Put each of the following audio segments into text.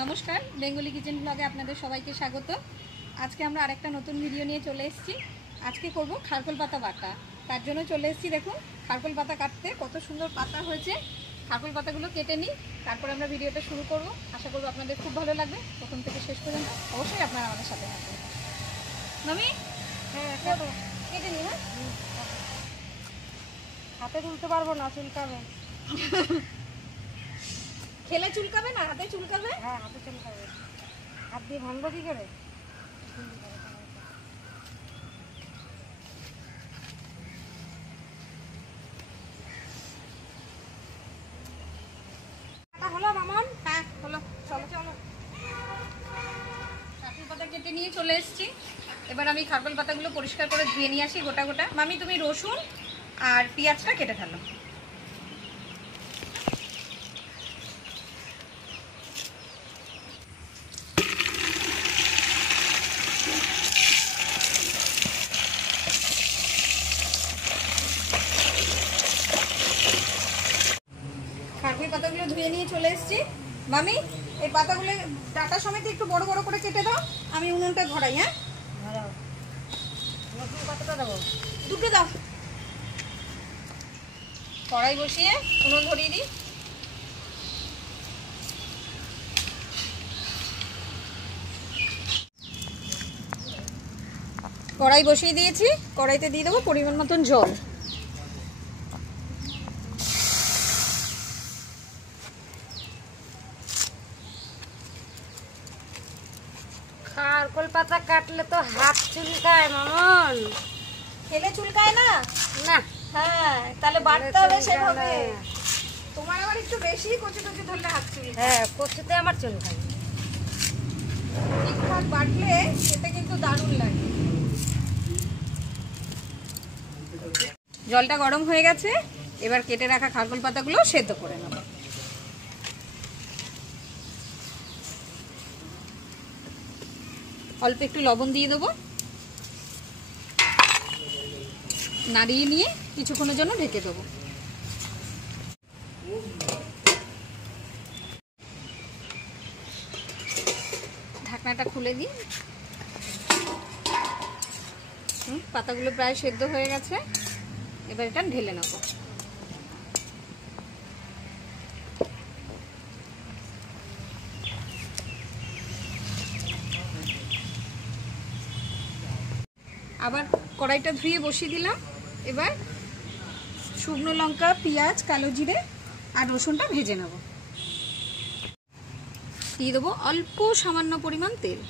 নমস্কার, Bengali kitchen ব্লগে আপনাদের সবাইকে স্বাগত। আজকে আমরা আরেকটা নতুন ভিডিও নিয়ে চলে এসেছি। আজকে করব খারকোল পাতা বাটা। তার জন্য চলে এসেছি, দেখুন খারকোল পাতা কাটতে কত সুন্দর পাতা হয়েছে। খারকোল পাতাগুলো কেটে নিই, তারপর আমরা ভিডিওটা শুরু করব। আশা করব আপনাদের খুব ভালো লাগবে, প্রথম থেকে শেষ পর্যন্ত অবশ্যই আপনারা আমাদের সাথে থাকবেন। মামি, হ্যাঁ কেটে নিই। হ্যাঁ, হাতে তুলতে পারবো না, চুলকাবে। খেলে চুলকাবে না, হাতে চুলকাবে। হ্যাঁ, হাতে চুলকাবে। হাত দিয়ে ভাঙবো কি করে? হলো মামন? হ্যাঁ হলো, চলো চলো। খারকোল পাতা কেটে নিয়ে চলে এসেছি। এবার আমি খারকোল পাতাগুলো পরিষ্কার করে ধুয়ে নিয়ে আসি গোটা গোটা। মামি, তুমি রসুন আর পেঁয়াজটা কেটে ফেলো। খারকোল পাতাগুলো ধুয়ে নিয়ে চলে এসেছি। মামি, এই পাতাগুলো ডাটা সমেত একটু বড় বড় করে কেটে দাও। আমি উনুনটা ধরাই। হ্যাঁ, রসুন কতটা দেবো? দুটো দাও। কড়াই বসিয়ে উনুন ধরিয়ে দিই। কড়াই বসিয়ে দিয়েছি, কড়াইতে দিয়ে দেবো পরিমাণ মতন জল। খারকোল পাতা কাটলে তো হাত চুলকায় মামন। খেলে চুলকায় না? না, হ্যাঁ, তাহলে বাটতে হবে সেভাবে। তোমার আবার একটু বেশি কচি কচি ধরলে হাত চুলকায়। হ্যাঁ, কচুতে আমার চুলকায়। ঠিকঠাক বাটলে খেতে কিন্তু দারুণ লাগে। জলটা গরম হয়ে গেছে, এবার কেটে রাখা খারকোল পাতাগুলো সেদ্ধ করে নেব। অল্প একটু লবণ দিয়ে দেবো, নাড়িয়ে নিয়ে কিছুক্ষণের জন্য ঢেকে দেবো। ঢাকনাটা খুলে দিই। পাতাগুলো প্রায় সেদ্ধ হয়ে গেছে, এবার এটা ঢেলে নেব। আবার কড়াইটা ধুয়ে বসিয়ে দিলাম। এবার শুকনো লঙ্কা, পেঁয়াজ, কালো জিরে আর রসুনটা ভেজে নেব। দিয়ে দেবো অল্প সামান্য পরিমাণ তেল।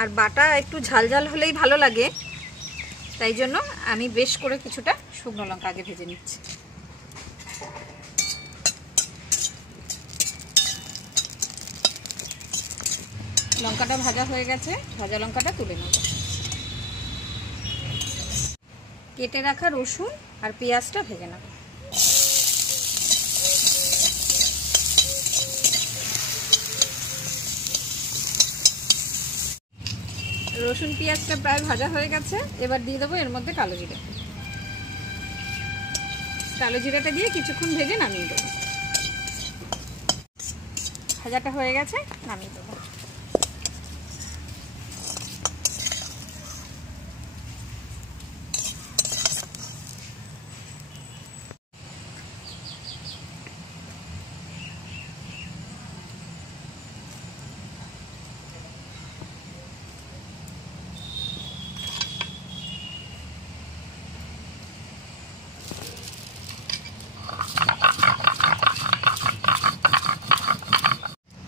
আর বাটা একটু ঝাল ঝাল হলেই ভালো লাগে, তাই জন্য আমি বেশ করে কিছুটা শুকনো লঙ্কা আগে ভেজে নিচ্ছি। লঙ্কাটা ভাজা হয়ে গেছে, ভাজা লঙ্কাটা তুলে নেব। কেটে রাখা রসুন আর পেঁয়াজটা ভেজে নেব। রসুন পেঁয়াজটা প্রায় ভাজা হয়ে গেছে, এবার দিয়ে দেবো এর মধ্যে কালো জিরে। কালো জিরাটা দিয়ে কিছুক্ষণ ভেজে নামিয়ে দেবো। ভাজাটা হয়ে গেছে, নামিয়ে দেবো।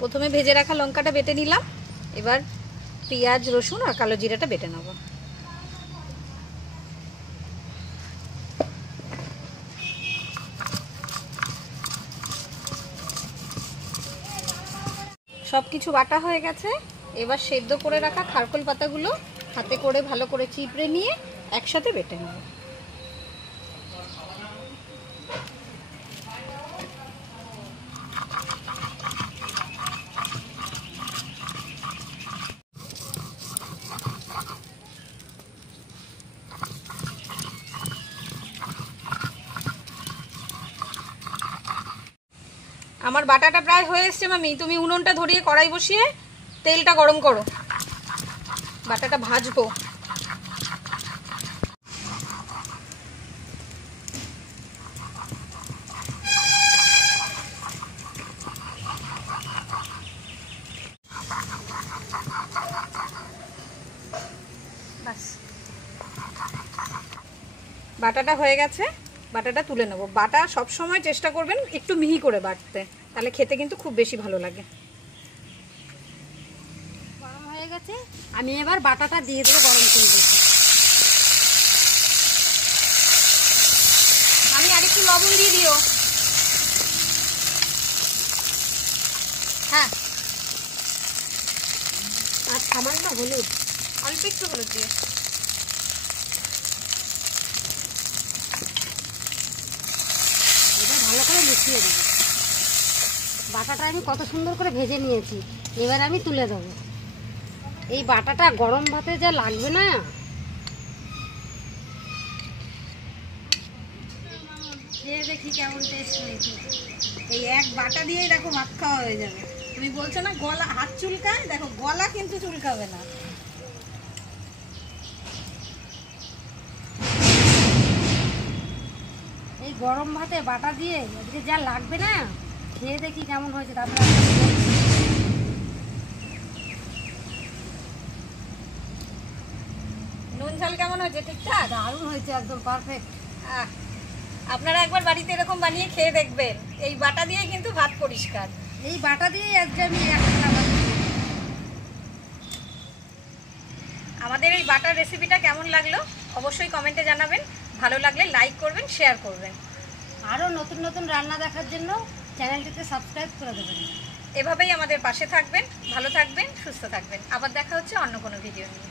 প্রথমে ভেজে রাখা লঙ্কাটা বেটে নিলাম, এবার পেঁয়াজ, রসুন আর কালো জিরাটা বেটে নেব। সব কিছু বাটা হয়ে গেছে, এবার সেদ্ধ করে রাখা খারকোল পাতাগুলো হাতে করে ভালো করে চিপড়ে নিয়ে একসাথে বেটে নেব। আমার বাটাটা প্রায় হয়ে এসছে মামি, তুমি উনুনটা ধরিয়ে কড়াই বসিয়ে তেলটা গরম করো, বাটাটা ভাজবো। বাস, বাটাটা হয়ে গেছে, বাটাটা তুলে নেবো। বাটা সব সময় চেষ্টা করবেন একটু মিহি করে বাটতে, তাহলে খেতে কিন্তু খুব বেশি ভালো লাগে। গরম হয়ে গেছে, আমি এবার বাটাটা দিয়ে দেবো গরম করবো। আমি আরেকটু লবণ দিয়ে দিও। হ্যাঁ, আর সামান্য হলুদ, অল্প একটু হলুদ দিয়ে। এটা ভালো করে মিশিয়ে দেবো। বাটাটা আমি কত সুন্দর করে ভেজে নিয়েছি, এবার আমি তুলে দেবো। এই বাটাটা গরম ভাতে যা লাগবে না, খেয়ে দেখি কেমন টেস্ট হয়েছে। এই এক বাটা দিয়েই দেখো ভাত খাওয়া হয়ে যাবে। তুমি বলছো না গলা হাত চুলকায়, দেখো গলা কিন্তু চুলকাবে না। এই গরম ভাতে বাটা দিয়ে আজকে যা লাগবে না, খেয়ে দেখি কেমন হয়েছে। তারপরে নুন ঝাল কেমন হয়েছে? ঠিকঠাক, দারুণ হয়েছে, একদম পারফেক্ট। আহ, আপনারা একবার বাড়িতে এরকম বানিয়ে খেয়ে দেখবেন। এই বাটা দিয়ে কিন্তু ভাত পরিষ্কার। এই বাটা দিয়ে আজকে আমি একটা ভাত খেয়েছি। আমাদের এই বাটার রেসিপিটা কেমন লাগলো অবশ্যই কমেন্টে জানাবেন। ভালো লাগলে লাইক করবেন, শেয়ার করবেন। আরও নতুন নতুন রান্না দেখার জন্য চ্যানেলটিতে সাবস্ক্রাইব করে দেবেন। এভাবেই আমাদের পাশে থাকবেন। ভালো থাকবেন, সুস্থ থাকবেন। আবার দেখা হচ্ছে অন্য কোনো ভিডিও নিয়ে।